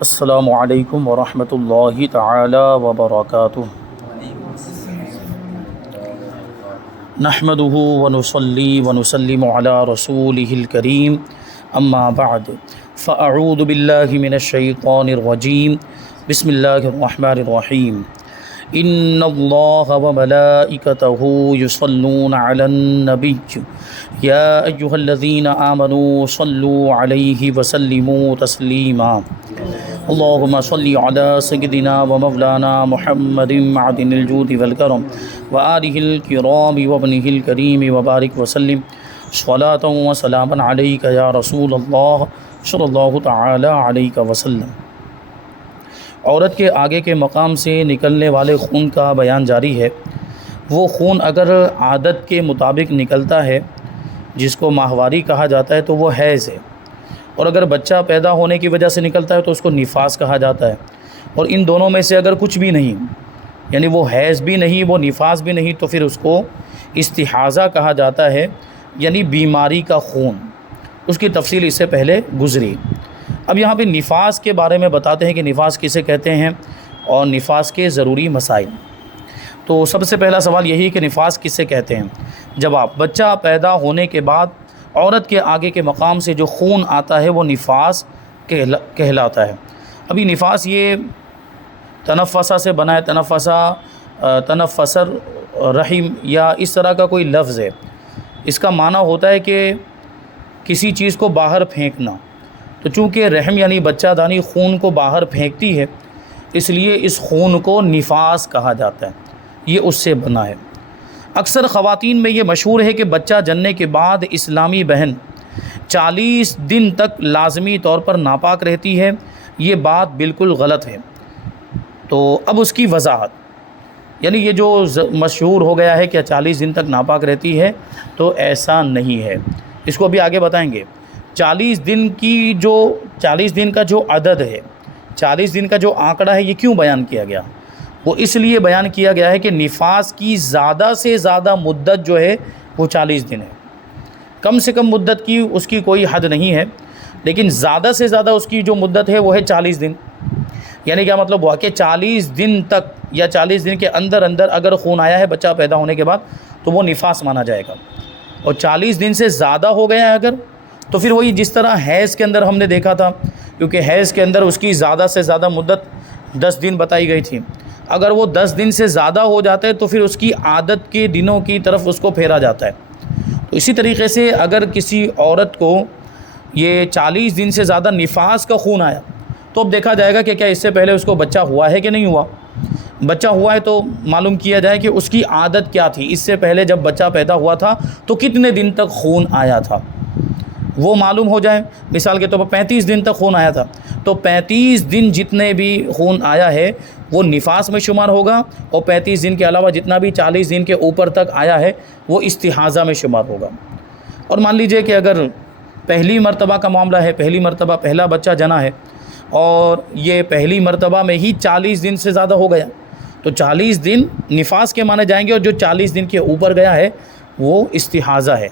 السلام علیکم ورحمۃ اللہ تعالی وبرکاتہ۔ نحمده ونصلی ونسلم علی رسولہ الکریم، اما بعد فاعوذ باللہ من الشیطان الرجیم، بسم اللہ الرحمن الرحیم۔ ان اللہ وملائکتہ یصلون علی النبی یا ایہا الذین آمنوا صلوا علیہ وسلموا تسلیما۔ اللہم صلی علی سیدنا و مولانا محمد معدن الجود والکرم وآلہ الکرام وابنہ الکریم وبارک وسلم صلاۃ و سلاما علیک یا رسول اللہ صلی اللہ تعالی علیہ وسلم۔ عورت کے آگے کے مقام سے نکلنے والے خون کا بیان جاری ہے۔ وہ خون اگر عادت کے مطابق نکلتا ہے، جس کو ماہواری کہا جاتا ہے، تو وہ حیض ہے، اور اگر بچہ پیدا ہونے کی وجہ سے نکلتا ہے تو اس کو نفاس کہا جاتا ہے۔ اور ان دونوں میں سے اگر کچھ بھی نہیں، یعنی وہ حیض بھی نہیں، وہ نفاس بھی نہیں، تو پھر اس کو استحاضہ کہا جاتا ہے، یعنی بیماری کا خون۔ اس کی تفصیل اس سے پہلے گزری۔ اب یہاں پہ نفاس کے بارے میں بتاتے ہیں کہ نفاس کسے کہتے ہیں اور نفاس کے ضروری مسائل۔ تو سب سے پہلا سوال یہی کہ نفاس کسے کہتے ہیں۔ جواب: بچہ پیدا ہونے کے بعد عورت کے آگے کے مقام سے جو خون آتا ہے وہ نفاس کہلاتا ہے۔ ابھی نفاس یہ تنفسہ سے بنا ہے، تنفسر رحم یا اس طرح کا کوئی لفظ ہے۔ اس کا معنی ہوتا ہے کہ کسی چیز کو باہر پھینکنا۔ تو چونکہ رحم یعنی بچہ دانی خون کو باہر پھینکتی ہے، اس لیے اس خون کو نفاس کہا جاتا ہے، یہ اس سے بنا ہے۔ اکثر خواتین میں یہ مشہور ہے کہ بچہ جننے کے بعد اسلامی بہن 40 دن تک لازمی طور پر ناپاک رہتی ہے۔ یہ بات بالکل غلط ہے۔ تو اب اس کی وضاحت، یعنی یہ جو مشہور ہو گیا ہے کہ 40 دن تک ناپاک رہتی ہے، تو ایسا نہیں ہے۔ اس کو ابھی آگے بتائیں گے۔ 40 دن کا جو عدد ہے، 40 دن کا جو آنکڑا ہے، یہ کیوں بیان کیا گیا؟ وہ اس لیے بیان کیا گیا ہے کہ نفاس کی زیادہ سے زیادہ مدت جو ہے وہ 40 دن ہے۔ کم سے کم مدت کی اس کی کوئی حد نہیں ہے، لیکن زیادہ سے زیادہ اس کی جو مدت ہے وہ ہے 40 دن۔ یعنی کیا مطلب ہوا کہ 40 دن تک یا 40 دن کے اندر اگر خون آیا ہے بچہ پیدا ہونے کے بعد، تو وہ نفاس مانا جائے گا۔ اور 40 دن سے زیادہ ہو گیا ہے اگر، تو پھر وہی جس طرح حیض کے اندر ہم نے دیکھا تھا، کیونکہ حیض کے اندر اس کی زیادہ سے زیادہ مدت 10 دن بتائی گئی تھی۔ اگر وہ 10 دن سے زیادہ ہو جاتا ہے تو پھر اس کی عادت کے دنوں کی طرف اس کو پھیرا جاتا ہے۔ تو اسی طریقے سے اگر کسی عورت کو یہ 40 دن سے زیادہ نفاس کا خون آیا، تو اب دیکھا جائے گا کہ کیا اس سے پہلے اس کو بچہ ہوا ہے کہ نہیں ہوا۔ بچہ ہوا ہے تو معلوم کیا جائے کہ اس کی عادت کیا تھی، اس سے پہلے جب بچہ پیدا ہوا تھا تو کتنے دن تک خون آیا تھا، وہ معلوم ہو جائے۔ مثال کے طور پر 35 دن تک خون آیا تھا، تو 35 دن جتنے بھی خون آیا ہے وہ نفاس میں شمار ہوگا، اور 35 دن کے علاوہ جتنا بھی 40 دن کے اوپر تک آیا ہے وہ استحاضہ میں شمار ہوگا۔ اور مان لیجئے کہ اگر پہلی مرتبہ کا معاملہ ہے، پہلی مرتبہ پہلا بچہ جنا ہے، اور یہ پہلی مرتبہ میں ہی 40 دن سے زیادہ ہو گیا، تو 40 دن نفاس کے مانے جائیں گے، اور جو 40 دن کے اوپر گیا ہے وہ استحاضہ ہے۔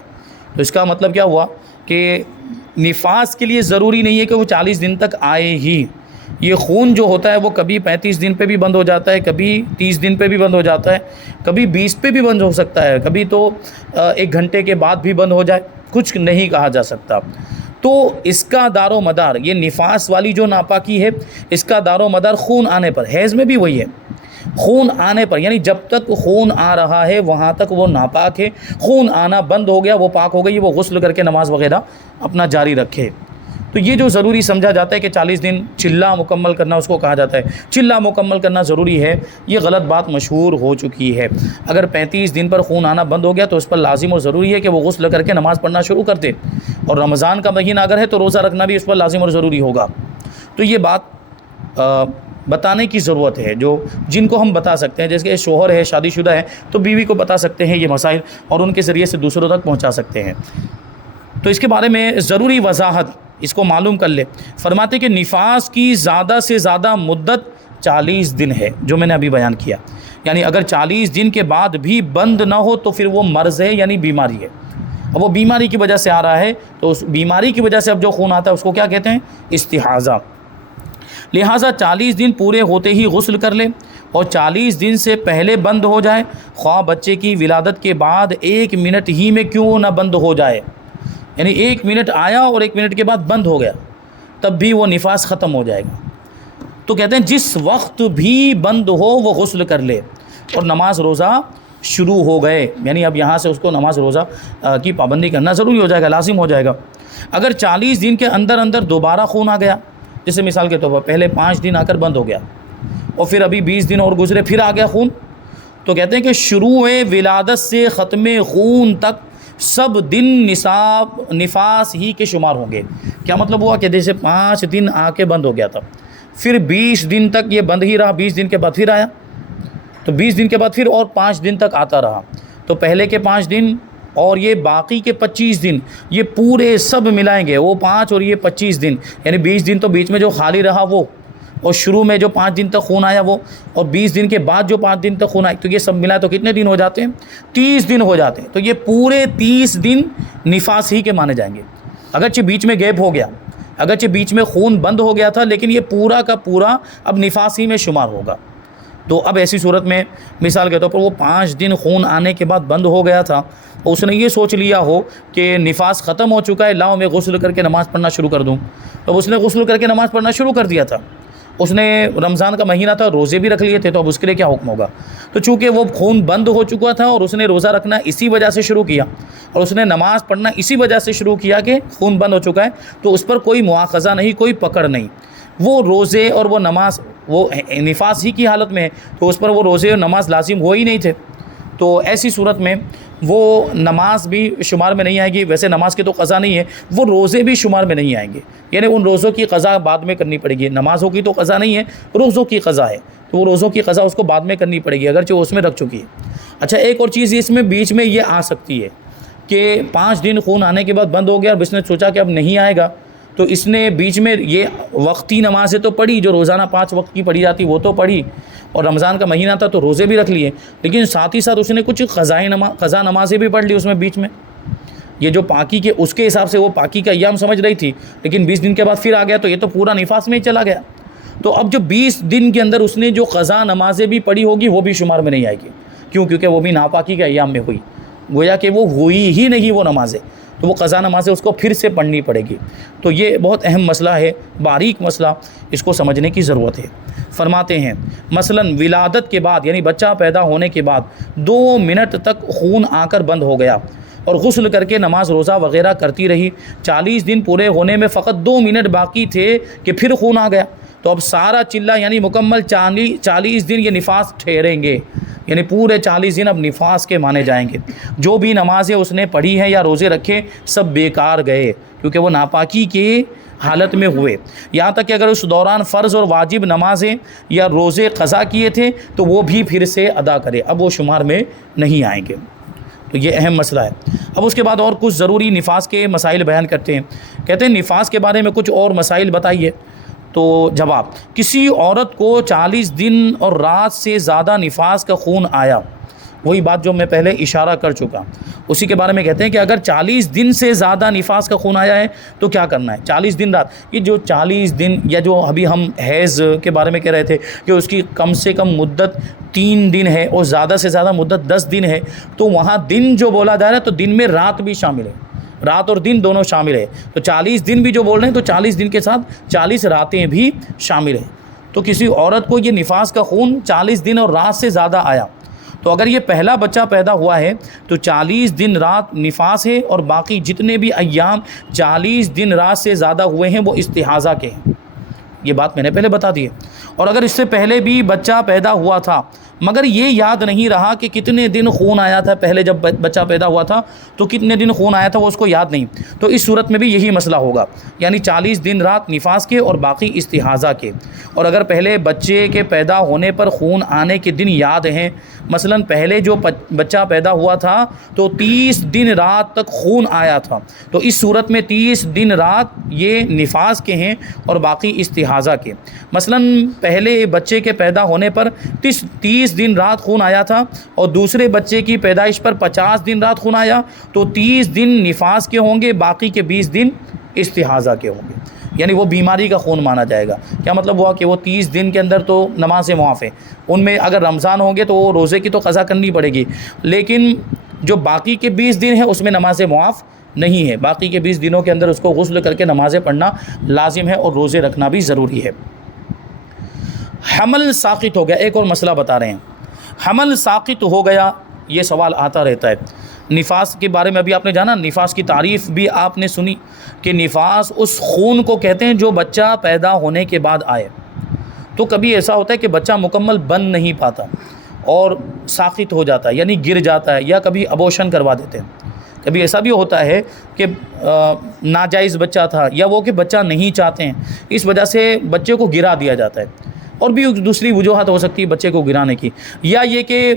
تو اس کا مطلب کیا ہوا کہ نفاس کے لیے ضروری نہیں ہے کہ وہ 40 دن تک آئے ہی۔ یہ خون جو ہوتا ہے وہ کبھی 35 دن پہ بھی بند ہو جاتا ہے، کبھی 30 دن پہ بھی بند ہو جاتا ہے، کبھی 20 پہ بھی بند ہو سکتا ہے، کبھی تو 1 گھنٹے کے بعد بھی بند ہو جائے، کچھ نہیں کہا جا سکتا۔ تو اس کا دار و مدار، یہ نفاس والی جو ناپاکی ہے، اس کا دار و مدار خون آنے پر، حیض میں بھی وہی ہے، خون آنے پر، یعنی جب تک خون آ رہا ہے وہاں تک وہ ناپاک ہے، خون آنا بند ہو گیا وہ پاک ہو گئی، وہ غسل کر کے نماز وغیرہ اپنا جاری رکھے۔ تو یہ جو ضروری سمجھا جاتا ہے کہ 40 دن چلہ مکمل کرنا، اس کو کہا جاتا ہے چلہ مکمل کرنا ضروری ہے، یہ غلط بات مشہور ہو چکی ہے۔ اگر 35 دن پر خون آنا بند ہو گیا تو اس پر لازم اور ضروری ہے کہ وہ غسل کر کے نماز پڑھنا شروع کر دے، اور رمضان کا مہینہ اگر ہے تو روزہ رکھنا بھی اس پر لازم اور ضروری ہوگا۔ تو یہ بات بتانے کی ضرورت ہے، جن کو ہم بتا سکتے ہیں، جیسے کہ شوہر ہے، شادی شدہ ہے، تو بیوی کو بتا سکتے ہیں یہ مسائل، اور ان کے ذریعے سے دوسروں تک پہنچا سکتے ہیں۔ تو اس کے بارے میں ضروری وضاحت اس کو معلوم کر لے۔ فرماتے کہ نفاس کی زیادہ سے زیادہ مدت 40 دن ہے، جو میں نے ابھی بیان کیا۔ یعنی اگر 40 دن کے بعد بھی بند نہ ہو تو پھر وہ مرض ہے، یعنی بیماری ہے۔ اب وہ بیماری کی وجہ سے آ رہا ہے، تو اس بیماری کی وجہ سے اب جو خون آتا ہے اس کو کیا کہتے ہیں؟ استحاضہ۔ لہٰذا 40 دن پورے ہوتے ہی غسل کر لے، اور 40 دن سے پہلے بند ہو جائے، خواہ بچے کی ولادت کے بعد 1 منٹ ہی میں کیوں نہ بند ہو جائے، یعنی 1 منٹ آیا اور 1 منٹ کے بعد بند ہو گیا، تب بھی وہ نفاس ختم ہو جائے گا۔ تو کہتے ہیں جس وقت بھی بند ہو وہ غسل کر لے اور نماز روزہ شروع ہو گئے، یعنی اب یہاں سے اس کو نماز روزہ کی پابندی کرنا ضروری ہو جائے گا، لازم ہو جائے گا۔ اگر 40 دن کے اندر اندر دوبارہ خون آ گیا، جیسے مثال کے طور پر پہلے 5 دن آ کر بند ہو گیا اور پھر ابھی 20 دن اور گزرے پھر آ گیا خون، تو کہتے ہیں کہ شروع ولادت سے ختم خون تک سب دن نفاس ہی کے شمار ہوں گے۔ کیا مطلب ہوا کہ جیسے 5 دن آ کے بند ہو گیا تھا، پھر 20 دن تک یہ بند ہی رہا، 20 دن کے بعد پھر آیا، تو 20 دن کے بعد پھر اور 5 دن تک آتا رہا، تو پہلے کے 5 دن اور یہ باقی کے 25 دن یہ پورے سب ملائیں گے، وہ 5 اور یہ 25 دن، یعنی 20 دن تو بیچ میں جو خالی رہا وہ، اور شروع میں جو 5 دن تک خون آیا وہ، اور 20 دن کے بعد جو 5 دن تک خون آیا، تو یہ سب ملا تو کتنے دن ہو جاتے ہیں؟ 30 دن ہو جاتے ہیں۔ تو یہ پورے 30 دن نفاس ہی کے مانے جائیں گے، اگرچہ بیچ میں گیپ ہو گیا، اگرچہ بیچ میں خون بند ہو گیا تھا، لیکن یہ پورا کا پورا اب نفاس ہی میں شمار ہوگا۔ تو اب ایسی صورت میں مثال کے طور پر وہ 5 دن خون آنے کے بعد بند ہو گیا تھا، اس نے یہ سوچ لیا ہو کہ نفاس ختم ہو چکا ہے، لاؤ میں غسل کر کے نماز پڑھنا شروع کر دوں، تو اس نے غسل کر کے نماز پڑھنا شروع کر دیا تھا، اس نے رمضان کا مہینہ تھا، روزے بھی رکھ لیے تھے، تو اب اس کے لیے کیا حکم ہوگا؟ تو چونکہ وہ خون بند ہو چکا تھا اور اس نے روزہ رکھنا اسی وجہ سے شروع کیا اور اس نے نماز پڑھنا اسی وجہ سے شروع کیا کہ خون بند ہو چکا ہے، تو اس پر کوئی مواخذہ نہیں، کوئی پکڑ نہیں، وہ روزے اور وہ نماز وہ نفاس ہی کی حالت میں ہے، تو اس پر وہ روزے اور نماز لازم ہو ہی نہیں تھے، تو ایسی صورت میں وہ نماز بھی شمار میں نہیں آئے گی۔ ویسے نماز کی تو قضا نہیں ہے، وہ روزے بھی شمار میں نہیں آئیں گے، یعنی ان روزوں کی قضا بعد میں کرنی پڑے گی، نمازوں کی تو قضا نہیں ہے، روزوں کی قضا ہے، تو وہ روزوں کی قضا اس کو بعد میں کرنی پڑے گی، اگرچہ وہ اس میں رکھ چکی ہے۔ اچھا، ایک اور چیز اس میں بیچ میں یہ آ سکتی ہے کہ 5 دن خون آنے کے بعد بند ہو گیا اور اس نے سوچا کہ اب نہیں آئے گا، تو اس نے بیچ میں یہ وقتی نمازیں تو پڑھی، جو روزانہ 5 وقت کی پڑھی جاتی وہ تو پڑھی، اور رمضان کا مہینہ تھا تو روزے بھی رکھ لیے، لیکن ساتھ ہی ساتھ اس نے کچھ قضا نمازیں بھی پڑھ لی اس میں بیچ میں، یہ جو پاکی کے اس کے حساب سے وہ پاکی کا ایام سمجھ رہی تھی، لیکن 20 دن کے بعد پھر آ گیا، تو یہ تو پورا نفاس میں ہی چلا گیا۔ تو اب جو 20 دن کے اندر اس نے جو قضا نمازیں بھی پڑھی ہوگی وہ بھی شمار میں نہیں آئے گی، کیونکہ وہ بھی ناپاکی کا ایام میں ہوئی، گویا کہ وہ ہوئی ہی نہیں وہ نمازیں، تو وہ قضا نمازیں اس کو پھر سے پڑھنی پڑے گی۔ تو یہ بہت اہم مسئلہ ہے، باریک مسئلہ، اس کو سمجھنے کی ضرورت ہے۔ فرماتے ہیں مثلاً ولادت کے بعد یعنی بچہ پیدا ہونے کے بعد 2 منٹ تک خون آ کر بند ہو گیا اور غسل کر کے نماز روزہ وغیرہ کرتی رہی، 40 دن پورے ہونے میں فقط 2 منٹ باقی تھے کہ پھر خون آ گیا، تو اب سارا چلہ یعنی مکمل 40 دن یہ نفاس ٹھہریں گے، یعنی پورے 40 دن اب نفاس کے مانے جائیں گے۔ جو بھی نمازیں اس نے پڑھی ہیں یا روزے رکھے سب بیکار گئے، کیونکہ وہ ناپاکی کے حالت میں ہوئے، یہاں تک کہ اگر اس دوران فرض اور واجب نمازیں یا روزے قضا کیے تھے تو وہ بھی پھر سے ادا کرے، اب وہ شمار میں نہیں آئیں گے۔ تو یہ اہم مسئلہ ہے۔ اب اس کے بعد اور کچھ ضروری نفاس کے مسائل بیان کرتے ہیں، کہتے ہیں نفاس کے بارے میں کچھ اور مسائل بتائیے۔ تو جواب، کسی عورت کو 40 دن اور رات سے زیادہ نفاس کا خون آیا، وہی بات جو میں پہلے اشارہ کر چکا، اسی کے بارے میں کہتے ہیں کہ اگر 40 دن سے زیادہ نفاس کا خون آیا ہے تو کیا کرنا ہے؟ 40 دن رات، یہ جو 40 دن یا جو ابھی ہم حیض کے بارے میں کہہ رہے تھے کہ اس کی کم سے کم مدت 3 دن ہے اور زیادہ سے زیادہ مدت 10 دن ہے، تو وہاں دن جو بولا جا رہا ہے تو دن میں رات بھی شامل ہے، رات اور دن دونوں شامل ہے، تو 40 دن بھی جو بول رہے ہیں تو 40 دن کے ساتھ 40 راتیں بھی شامل ہیں۔ تو کسی عورت کو یہ نفاس کا خون 40 دن اور رات سے زیادہ آیا، تو اگر یہ پہلا بچہ پیدا ہوا ہے تو 40 دن رات نفاس ہے، اور باقی جتنے بھی ایام 40 دن رات سے زیادہ ہوئے ہیں وہ استحاضہ کے ہیں، یہ بات میں نے پہلے بتا دی ہے۔ اور اگر اس سے پہلے بھی بچہ پیدا ہوا تھا مگر یہ یاد نہیں رہا کہ کتنے دن خون آیا تھا، پہلے جب بچہ پیدا ہوا تھا تو کتنے دن خون آیا تھا وہ اس کو یاد نہیں، تو اس صورت میں بھی یہی مسئلہ ہوگا، یعنی 40 دن رات نفاس کے اور باقی استحاضہ کے۔ اور اگر پہلے بچے کے پیدا ہونے پر خون آنے کے دن یاد ہیں، مثلا پہلے جو بچہ پیدا ہوا تھا تو 30 دن رات تک خون آیا تھا، تو اس صورت میں 30 دن رات یہ نفاس کے ہیں اور باقی استحاضہ کے۔ مثلا پہلے بچے کے پیدا ہونے پر 30 دن رات خون آیا تھا اور دوسرے بچے کی پیدائش پر 50 دن رات خون آیا، تو 30 دن نفاس کے ہوں گے، باقی کے 20 دن استحاضہ کے ہوں گے۔ یعنی وہ بیماری کا خون مانا جائے گا۔ کیا مطلب ہوا کہ وہ 30 دن کے اندر تو نمازیں معاف ہیں، ان میں اگر رمضان ہوں گے تو وہ روزے کی تو قضا کرنی پڑے گی، لیکن جو باقی کے 20 دن ہیں اس میں نمازیں معاف نہیں ہے۔ باقی کے 20 دنوں کے اندر اس کو غسل کر کے نمازیں پڑھنا لازم ہے اور روزے رکھنا بھی ضروری ہے۔ حمل ساقط ہو گیا، ایک اور مسئلہ بتا رہے ہیں، حمل ساقط ہو گیا، یہ سوال آتا رہتا ہے۔ نفاس کے بارے میں ابھی آپ نے جانا، نفاس کی تعریف بھی آپ نے سنی کہ نفاس اس خون کو کہتے ہیں جو بچہ پیدا ہونے کے بعد آئے۔ تو کبھی ایسا ہوتا ہے کہ بچہ مکمل بن نہیں پاتا اور ساقط ہو جاتا ہے، یعنی گر جاتا ہے، یا کبھی ابورشن کروا دیتے ہیں۔ کبھی ایسا بھی ہوتا ہے کہ ناجائز بچہ تھا، یا وہ کہ بچہ نہیں چاہتے ہیں، اس وجہ سے بچے کو گرا دیا جاتا ہے، اور بھی دوسری وجوہات ہو سکتی ہے بچے کو گرانے کی، یا یہ کہ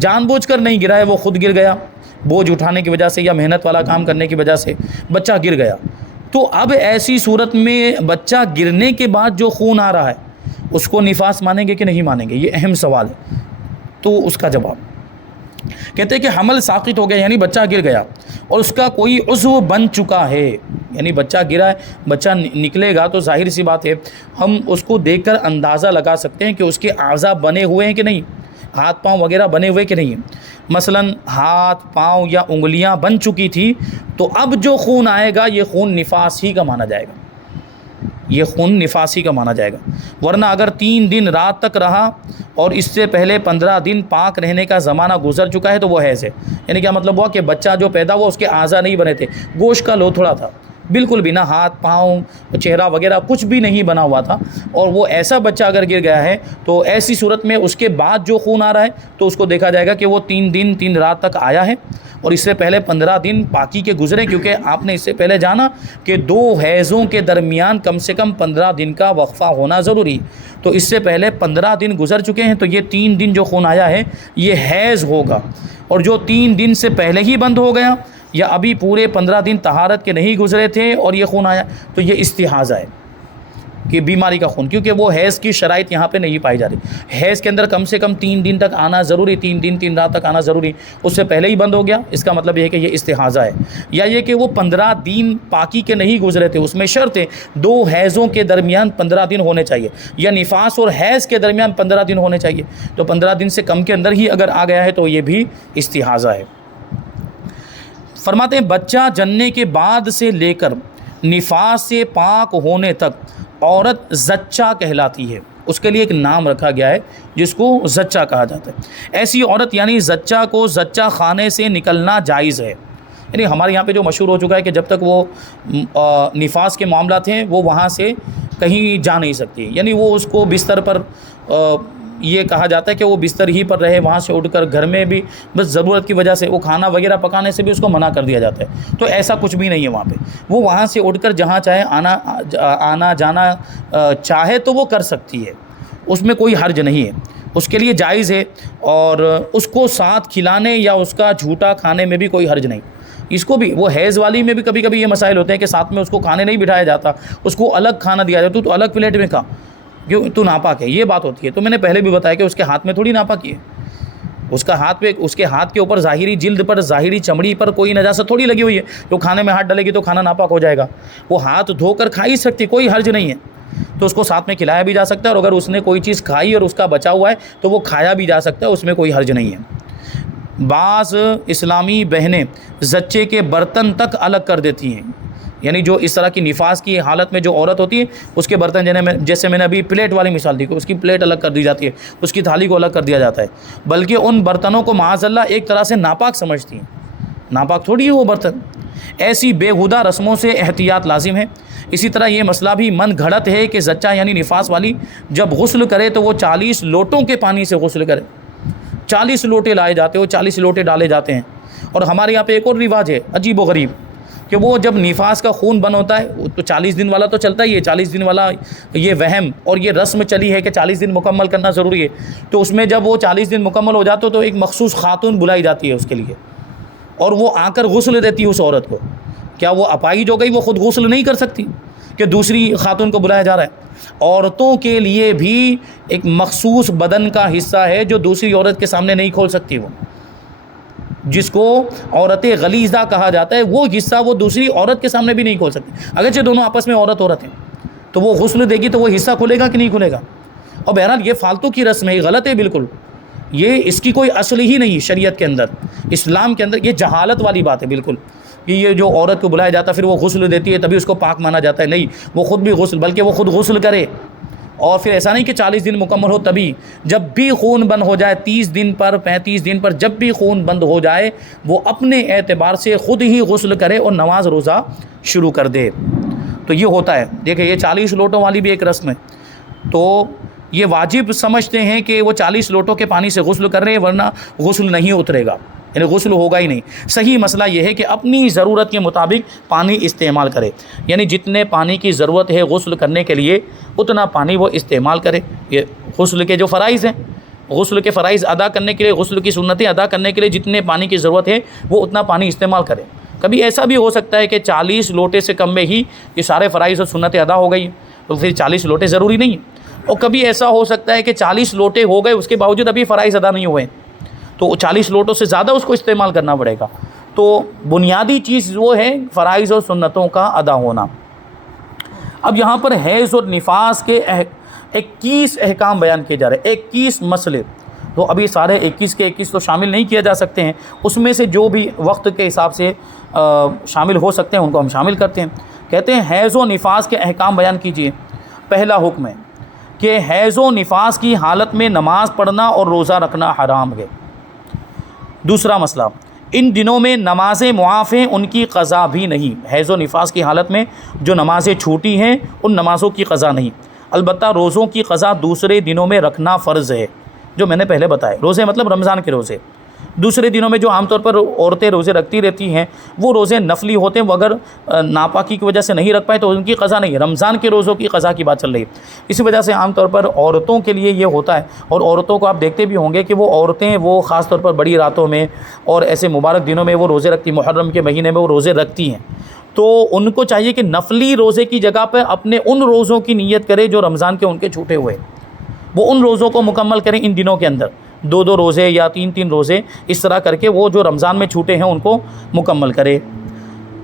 جان بوجھ کر نہیں گرا ہے، وہ خود گر گیا بوجھ اٹھانے کی وجہ سے یا محنت والا کام کرنے کی وجہ سے بچہ گر گیا۔ تو اب ایسی صورت میں بچہ گرنے کے بعد جو خون آ رہا ہے اس کو نفاس مانیں گے کہ نہیں مانیں گے؟ یہ اہم سوال ہے۔ تو اس کا جواب کہتے ہیں کہ حمل ساقط ہو گیا، یعنی بچہ گر گیا اور اس کا کوئی عضو بن چکا ہے، یعنی بچہ گرا ہے، بچہ نکلے گا تو ظاہر سی بات ہے ہم اس کو دیکھ کر اندازہ لگا سکتے ہیں کہ اس کے اعضاء بنے ہوئے ہیں کہ نہیں، ہاتھ پاؤں وغیرہ بنے ہوئے کہ نہیں۔ مثلا ہاتھ پاؤں یا انگلیاں بن چکی تھی تو اب جو خون آئے گا یہ خون نفاس ہی کا مانا جائے گا، یہ خون نفاسی کا مانا جائے گا۔ ورنہ اگر 3 دن رات تک رہا اور اس سے پہلے 15 دن پاک رہنے کا زمانہ گزر چکا ہے تو وہ حیض ہے۔ یعنی کیا مطلب ہوا کہ بچہ جو پیدا ہوا اس کے اعضاء نہیں بنے تھے، گوشت کا لوتھڑا تھا، بالکل بھی نہ ہاتھ پاؤں چہرہ وغیرہ کچھ بھی نہیں بنا ہوا تھا، اور وہ ایسا بچہ اگر گر گیا ہے تو ایسی صورت میں اس کے بعد جو خون آ رہا ہے تو اس کو دیکھا جائے گا کہ وہ 3 دن 3 رات تک آیا ہے، اور اس سے پہلے 15 دن پاکی کے گزرے، کیونکہ آپ نے اس سے پہلے جانا کہ 2 حیضوں کے درمیان کم سے کم 15 دن کا وقفہ ہونا ضروری، تو اس سے پہلے 15 دن گزر چکے ہیں، تو یہ 3 دن جو خون آیا ہے یہ حیض ہوگا، اور جو 3 دن سے پہلے ہی بند ہو گیا یا ابھی پورے 15 دن طہارت کے نہیں گزرے تھے اور یہ خون آیا تو یہ استحاضہ ہے کہ بیماری کا خون، کیونکہ وہ حیض کی شرائط یہاں پہ نہیں پائی جا رہی۔ حیض کے اندر کم سے کم 3 دن تک آنا ضروری، 3 دن 3 رات تک آنا ضروری، اس سے پہلے ہی بند ہو گیا، اس کا مطلب یہ ہے کہ یہ استحاضہ ہے۔ یا یہ کہ وہ 15 دن پاکی کے نہیں گزرے تھے، اس میں شرط ہے 2 حیضوں کے درمیان 15 دن ہونے چاہیے، یا نفاس اور حیض کے درمیان 15 دن ہونے چاہیے، تو 15 دن سے کم کے اندر ہی اگر آ گیا ہے تو یہ بھی استحاضہ ہے۔ فرماتے ہیں بچہ جننے کے بعد سے لے کر نفاس سے پاک ہونے تک عورت زچہ کہلاتی ہے، اس کے لیے ایک نام رکھا گیا ہے جس کو زچہ کہا جاتا ہے۔ ایسی عورت یعنی زچہ کو زچہ خانے سے نکلنا جائز ہے، یعنی ہمارے یہاں پہ جو مشہور ہو چکا ہے کہ جب تک وہ نفاس کے معاملات ہیں وہ وہاں سے کہیں جا نہیں سکتی، یعنی وہ اس کو بستر پر یہ کہا جاتا ہے کہ وہ بستر ہی پر رہے، وہاں سے اٹھ کر گھر میں بھی بس ضرورت کی وجہ سے وہ کھانا وغیرہ پکانے سے بھی اس کو منع کر دیا جاتا ہے، تو ایسا کچھ بھی نہیں ہے وہاں پہ، وہ وہاں سے اٹھ کر جہاں چاہے آنا جانا چاہے تو وہ کر سکتی ہے، اس میں کوئی حرج نہیں ہے، اس کے لیے جائز ہے، اور اس کو ساتھ کھلانے یا اس کا جھوٹا کھانے میں بھی کوئی حرج نہیں۔ اس کو بھی وہ حیض والی میں بھی کبھی کبھی یہ مسائل ہوتے ہیں کہ ساتھ میں اس کو کھانے نہیں بٹھایا جاتا، اس کو الگ کھانا دیا جاتا، تو الگ پلیٹ میں کھا، کیوں تو ناپاک ہے، یہ بات ہوتی ہے۔ تو میں نے پہلے بھی بتایا کہ اس کے ہاتھ میں تھوڑی ناپاکی ہے، اس کا ہاتھ پہ، اس کے ہاتھ کے اوپر ظاہری جلد پر ظاہری چمڑی پر کوئی نجاست تھوڑی لگی ہوئی ہے، جو کھانے میں ہاتھ ڈالے گی تو کھانا ناپاک ہو جائے گا، وہ ہاتھ دھو کر کھا ہی سکتی، کوئی حرج نہیں ہے، تو اس کو ساتھ میں کھلایا بھی جا سکتا ہے، اور اگر اس نے کوئی چیز کھائی اور اس کا بچا ہوا ہے تو وہ کھایا بھی جا سکتا ہے، اس میں کوئی حرج نہیں ہے۔ بعض اسلامی بہنیں زچے کے برتن تک الگ کر دیتی ہیں، یعنی جو اس طرح کی نفاس کی حالت میں جو عورت ہوتی ہے اس کے برتن جیسے میں نے ابھی پلیٹ والی مثال دی کہ اس کی پلیٹ الگ کر دی جاتی ہے، اس کی تھالی کو الگ کر دیا جاتا ہے، بلکہ ان برتنوں کو معاذ اللہ ایک طرح سے ناپاک سمجھتی ہیں، ناپاک تھوڑی ہے وہ برتن۔ ایسی بےہودہ رسموں سے احتیاط لازم ہے۔ اسی طرح یہ مسئلہ بھی من گھڑت ہے کہ زچہ یعنی نفاس والی جب غسل کرے تو وہ 40 لوٹوں کے پانی سے غسل کرے، 40 لوٹے لائے جاتے ہیں، 40 لوٹے ڈالے جاتے ہیں۔ اور ہمارے یہاں پہ ایک اور رواج ہے عجیب و غریب کہ وہ جب نفاس کا خون بن ہوتا ہے تو 40 دن والا تو چلتا ہی ہے، 40 دن والا یہ وہم اور یہ رسم چلی ہے کہ 40 دن مکمل کرنا ضروری ہے، تو اس میں جب وہ 40 دن مکمل ہو جاتے تو ایک مخصوص خاتون بلائی جاتی ہے اس کے لیے، اور وہ آ کر غسل دیتی ہے اس عورت کو۔ کیا وہ اپاہج ہو گئی، وہ خود غسل نہیں کر سکتی کہ دوسری خاتون کو بلایا جا رہا ہے؟ عورتوں کے لیے بھی ایک مخصوص بدن کا حصہ ہے جو دوسری عورت کے سامنے نہیں کھول سکتی، وہ جس کو عورت غلیظہ کہا جاتا ہے، وہ حصہ وہ دوسری عورت کے سامنے بھی نہیں کھول سکتی، اگرچہ دونوں آپس میں عورت ہیں، تو وہ غسل دے گی تو وہ حصہ کھلے گا کہ نہیں کھلے گا؟ اور بہرحال یہ فالتو کی رسم ہے، یہ غلط ہے بالکل، یہ اس کی کوئی اصل ہی نہیں شریعت کے اندر، اسلام کے اندر یہ جہالت والی بات ہے بالکل، کہ یہ جو عورت کو بلایا جاتا ہے پھر وہ غسل دیتی ہے تبھی اس کو پاک مانا جاتا ہے، نہیں، وہ خود بھی غسل، بلکہ وہ خود غسل کرے، اور پھر ایسا نہیں کہ 40 دن مکمل ہو تبھی، جب بھی خون بند ہو جائے 30 دن پر 35 دن پر جب بھی خون بند ہو جائے وہ اپنے اعتبار سے خود ہی غسل کرے اور نماز روزہ شروع کر دے۔ تو یہ ہوتا ہے، دیکھیں یہ 40 لوٹوں والی بھی ایک رسم ہے، تو یہ واجب سمجھتے ہیں کہ وہ 40 لوٹوں کے پانی سے غسل کر رہے ہیں ورنہ غسل نہیں اترے گا، یعنی غسل ہوگا ہی نہیں۔ صحیح مسئلہ یہ ہے کہ اپنی ضرورت کے مطابق پانی استعمال کرے، یعنی جتنے پانی کی ضرورت ہے غسل کرنے کے لیے اتنا پانی وہ استعمال کرے۔ یہ غسل کے جو فرائض ہیں، غسل کے فرائض ادا کرنے کے لیے، غسل کی سنتیں ادا کرنے کے لیے جتنے پانی کی ضرورت ہے وہ اتنا پانی استعمال کرے۔ کبھی ایسا بھی ہو سکتا ہے کہ 40 لوٹے سے کم میں ہی یہ سارے فرائض اور سنتیں ادا ہو گئی تو پھر 40 لوٹے ضروری نہیں ہیں، اور کبھی ایسا ہو سکتا ہے کہ 40 لوٹے ہو گئے اس کے باوجود ابھی فرائض ادا نہیں ہوئے تو 40 لوٹوں سے زیادہ اس کو استعمال کرنا پڑے گا۔ تو بنیادی چیز وہ ہے فرائض اور سنتوں کا ادا ہونا۔ اب یہاں پر حیض اور نفاس کے 21 احکام بیان کیے جا رہے ہیں، 21 مسئلے، تو ابھی سارے 21 کے 21 تو شامل نہیں کیا جا سکتے ہیں، اس میں سے جو بھی وقت کے حساب سے شامل ہو سکتے ہیں ان کو ہم شامل کرتے ہیں۔ کہتے ہیں حیض و نفاس کے احکام بیان کیجیے۔ پہلا حکم ہے کہ حیض و نفاس کی حالت میں نماز پڑھنا اور روزہ رکھنا حرام ہے۔ دوسرا مسئلہ، ان دنوں میں نمازیں معاف ہیں، ان کی قضا بھی نہیں۔ حیض و نفاس کی حالت میں جو نمازیں چھوٹی ہیں ان نمازوں کی قضا نہیں، البتہ روزوں کی قضا دوسرے دنوں میں رکھنا فرض ہے، جو میں نے پہلے بتایا۔ روزے مطلب رمضان کے روزے، دوسرے دنوں میں جو عام طور پر عورتیں روزے رکھتی رہتی ہیں وہ روزے نفلی ہوتے ہیں، وہ اگر ناپاکی کی وجہ سے نہیں رکھ پائے تو ان کی قضا نہیں ہے، رمضان کے روزوں کی قضا کی بات چل رہی ہے۔ اسی وجہ سے عام طور پر عورتوں کے لیے یہ ہوتا ہے، اور عورتوں کو آپ دیکھتے بھی ہوں گے کہ وہ عورتیں وہ خاص طور پر بڑی راتوں میں اور ایسے مبارک دنوں میں وہ روزے رکھتی، محرم کے مہینے میں وہ روزے رکھتی ہیں، تو ان کو چاہیے کہ نفلی روزے کی جگہ پہ اپنے ان روزوں کی نیت کرے جو رمضان کے ان کے چھوٹے ہوئے، وہ ان روزوں کو مکمل کریں ان دنوں کے اندر، 2 روزے یا 3 روزے اس طرح کر کے وہ جو رمضان میں چھوٹے ہیں ان کو مکمل کرے۔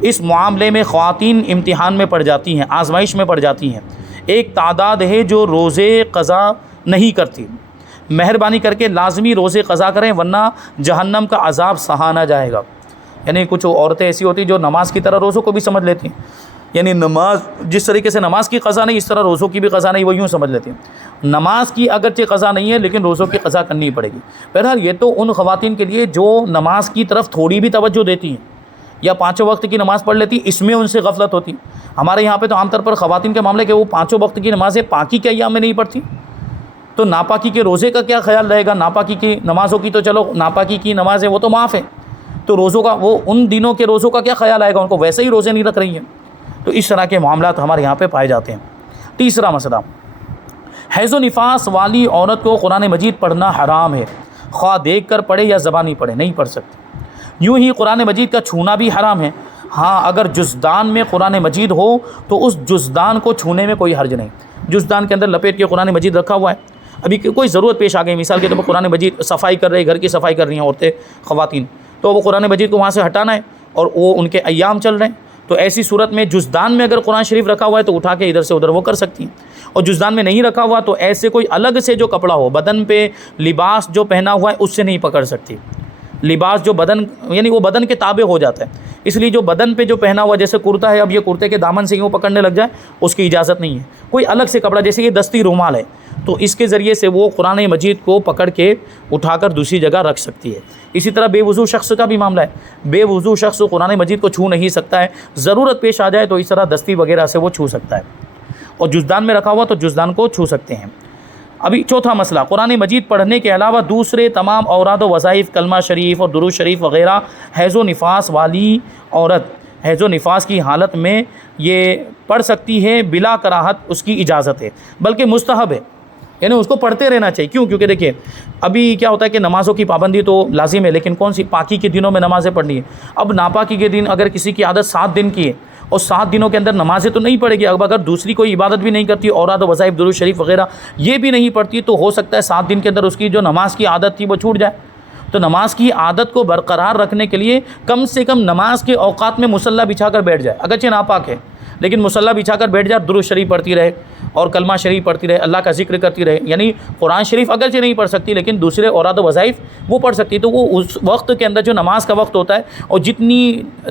اس معاملے میں خواتین امتحان میں پڑ جاتی ہیں، آزمائش میں پڑ جاتی ہیں۔ ایک تعداد ہے جو روزے قضا نہیں کرتی، مہربانی کر کے لازمی روزے قضا کریں ورنہ جہنم کا عذاب سہا نہ جائے گا۔ یعنی کچھ عورتیں ایسی ہوتی ہیں جو نماز کی طرح روزوں کو بھی سمجھ لیتی ہیں، یعنی نماز جس طریقے سے نماز کی قضا نہیں اس طرح روزوں کی بھی قضا نہیں، وہ یوں سمجھ لیتے ہیں نماز کی اگرچہ قضا نہیں ہے لیکن روزوں کی قضا کرنی پڑے گی۔ بہرحال یہ تو ان خواتین کے لیے جو نماز کی طرف تھوڑی بھی توجہ دیتی ہیں یا 5 وقت کی نماز پڑھ لیتی، اس میں ان سے غفلت ہوتی۔ ہمارے یہاں پہ تو عام طور پر خواتین کے معاملے کہ وہ 5 وقت کی نمازیں پاکی کے ایام میں نہیں پڑھتی، تو ناپاکی کے روزے کا کیا خیال رہے گا؟ ناپاکی کی نمازوں کی تو چلو ناپاکی کی نمازیں وہ تو معاف ہیں، تو روزوں کا وہ ان دنوں کے روزوں کا کیا خیال آئے گا؟ ان کو ویسے ہی روزے نہیں رکھ رہی ہیں۔ تو اس طرح کے معاملات ہمارے یہاں پہ پائے جاتے ہیں۔ تیسرا مسئلہ، حیض و نفاس والی عورت کو قرآن مجید پڑھنا حرام ہے، خواہ دیکھ کر پڑھے یا زبانی پڑھے، نہیں پڑھ سکتی۔ یوں ہی قرآن مجید کا چھونا بھی حرام ہے، ہاں اگر جزدان میں قرآن مجید ہو تو اس جزدان کو چھونے میں کوئی حرج نہیں۔ جزدان کے اندر لپیٹ کے قرآن مجید رکھا ہوا ہے، ابھی کوئی ضرورت پیش آ گئی، مثال کے طور پر قرآن مجید صفائی کر رہی، گھر کی صفائی کر رہی ہیں عورتیں خواتین، تو وہ قرآن مجید کو وہاں سے ہٹانا ہے اور وہ ان کے ایام چل رہے ہیں، تو ایسی صورت میں جزدان میں اگر قرآن شریف رکھا ہوا ہے تو اٹھا کے ادھر سے ادھر وہ کر سکتی ہیں، اور جزدان میں نہیں رکھا ہوا تو ایسے کوئی الگ سے جو کپڑا ہو، بدن پہ لباس جو پہنا ہوا ہے اس سے نہیں پکڑ سکتی۔ لباس جو بدن یعنی وہ بدن کے تابع ہو جاتا ہے، اس لیے جو بدن پہ جو پہنا ہوا جیسے کرتا ہے، اب یہ کرتے کے دامن سے یوں پکڑنے لگ جائے اس کی اجازت نہیں ہے۔ کوئی الگ سے کپڑا جیسے یہ دستی رومال ہے تو اس کے ذریعے سے وہ قرآن مجید کو پکڑ کے اٹھا کر دوسری جگہ رکھ سکتی ہے۔ اسی طرح بے وضو شخص کا بھی معاملہ ہے، بے وضو شخص قرآن مجید کو چھو نہیں سکتا ہے، ضرورت پیش آ جائے تو اس طرح دستی وغیرہ سے وہ چھو سکتا ہے، اور جزدان میں رکھا ہوا تو جزدان کو چھو سکتے ہیں۔ ابھی چوتھا مسئلہ، قرآن مجید پڑھنے کے علاوہ دوسرے تمام اوراد و وظائف، کلمہ شریف اور درود شریف وغیرہ حیض و نفاس والی عورت حیض و نفاس کی حالت میں یہ پڑھ سکتی ہے بلا کراہت، اس کی اجازت ہے، بلکہ مستحب ہے، یعنی اس کو پڑھتے رہنا چاہیے۔ کیوں؟ کیونکہ دیکھیں ابھی کیا ہوتا ہے کہ نمازوں کی پابندی تو لازم ہے، لیکن کون سی؟ پاکی کے دنوں میں نمازیں پڑھنی ہے۔ اب ناپاکی کے دن اگر کسی کی عادت 7 دن کی ہے اور 7 دنوں کے اندر نمازیں تو نہیں پڑھے گی، اب اگر دوسری کوئی عبادت بھی نہیں کرتی، اوراد و وظائف، درود شریف وغیرہ یہ بھی نہیں پڑھتی، تو ہو سکتا ہے 7 دن کے اندر اس کی جو نماز کی عادت تھی وہ چھوٹ جائے۔ تو نماز کی عادت کو برقرار رکھنے کے لیے کم سے کم نماز کے اوقات میں مصلی بچھا کر بیٹھ جائے، اگرچہ ناپاک ہے لیکن مصلی بچھا کر بیٹھ جائے، درود شریف پڑھتی رہے اور کلمہ شریف پڑھتی رہے، اللہ کا ذکر کرتی رہے، یعنی قرآن شریف اگرچہ نہیں پڑھ سکتی لیکن دوسرے اوراد و وظائف وہ پڑھ سکتی، تو وہ اس وقت کے اندر جو نماز کا وقت ہوتا ہے اور جتنی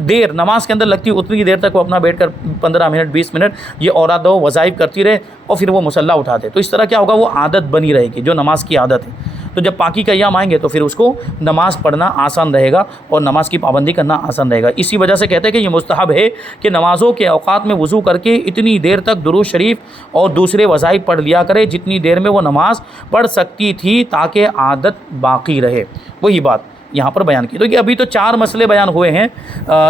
دیر نماز کے اندر لگتی ہے اتنی دیر تک وہ اپنا بیٹھ کر 15 منٹ 20 منٹ یہ اوراد و وظائف کرتی رہے اور پھر وہ مصلی اٹھاتے، تو اس طرح کیا ہوگا، وہ عادت بنی رہے گی جو نماز کی عادت ہے۔ تو جب پاکی کا ایام آئیں گے تو پھر اس کو نماز پڑھنا آسان رہے گا اور نماز کی پابندی کرنا آسان رہے گا۔ اسی وجہ سے کہتے ہیں کہ یہ مستحب ہے کہ نمازوں کے اوقات میں وضو کر کے اتنی دیر تک درود شریف اور دوسرے وظائف پڑھ لیا کرے جتنی دیر میں وہ نماز پڑھ سکتی تھی، تاکہ عادت باقی رہے۔ وہی بات یہاں پر بیان کی۔ تو یہ ابھی تو 4 مسئلے بیان ہوئے ہیں،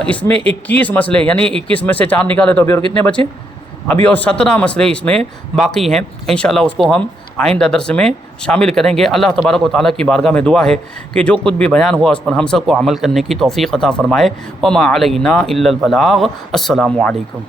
اس میں 21 مسئلے، یعنی 21 میں سے 4 نکالے تو ابھی اور کتنے بچے؟ ابھی اور 17 مسئلے اس میں باقی ہیں، انشاءاللہ اس کو ہم آئندہ درس میں شامل کریں گے۔ اللہ تبارک و تعالیٰ کی بارگاہ میں دعا ہے کہ جو کچھ بھی بیان ہوا اس پر ہم سب کو عمل کرنے کی توفیق عطا فرمائے۔ وما علینا الا البلاغ۔ السلام علیکم۔